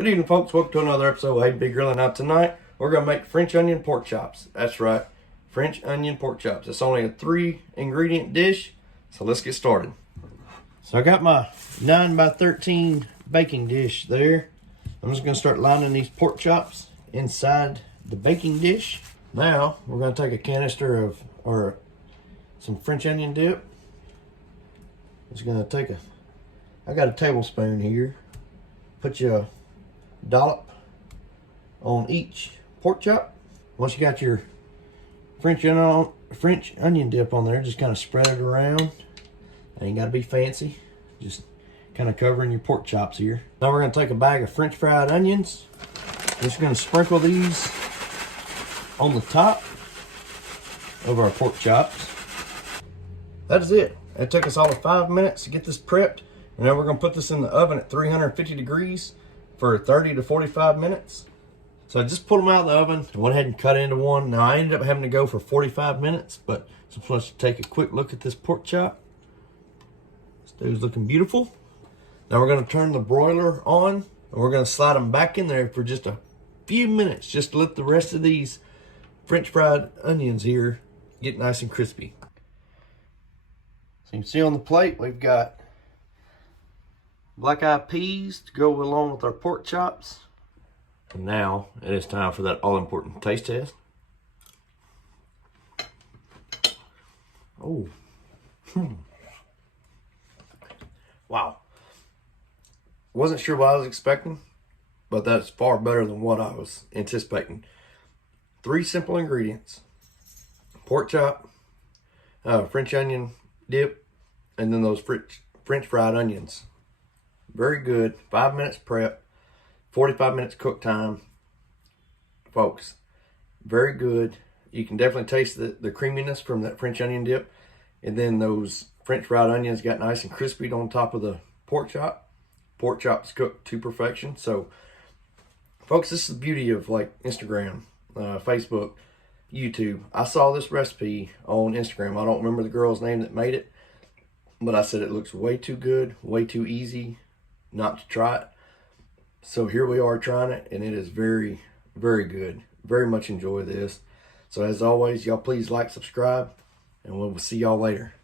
Good evening, folks. Welcome to another episode of Hey Big Grillin'. Now tonight, we're going to make French onion pork chops. That's right, French onion pork chops. It's only a 3-ingredient dish, so let's get started. So I got my 9x13 baking dish there. I'm just going to start lining these pork chops inside the baking dish. Now, we're going to take a canister of, or some French onion dip. Just going to take I got a tablespoon here. Put your dollop on each pork chop. Once you got your French onion dip on there, just kind of spread it around. Ain't got to be fancy. Just kind of covering your pork chops here. Now we're going to take a bag of French fried onions. Just going to sprinkle these on the top of our pork chops. That's it. It took us all of 5 minutes to get this prepped. And now we're going to put this in the oven at 350 degrees for 30 to 45 minutes. So I just pulled them out of the oven and went ahead and cut into one. Now I ended up having to go for 45 minutes, but just want you to take a quick look at this pork chop. This dude's looking beautiful. Now we're going to turn the broiler on and we're going to slide them back in there for just a few minutes, just to let the rest of these French fried onions here get nice and crispy. So you can see on the plate, we've got black-eyed peas to go along with our pork chops. And now it is time for that all-important taste test. Oh. Wow. Wasn't sure what I was expecting, but that's far better than what I was anticipating. 3 simple ingredients: pork chop, French onion dip, and then those French fried onions. Very good. 5 minutes prep, 45 minutes cook time. Folks, very good. You can definitely taste the creaminess from that French onion dip. And then those French fried onions got nice and crispy on top of the pork chop. Pork chops cooked to perfection. So, folks, this is the beauty of like Instagram, Facebook, YouTube. I saw this recipe on Instagram. I don't remember the girl's name that made it, but I said it looks way too good, way too easy not to try it. So here we are trying it, and it is very, very good. Very much enjoy this. So as always, y'all please like, subscribe, and we'll see y'all later.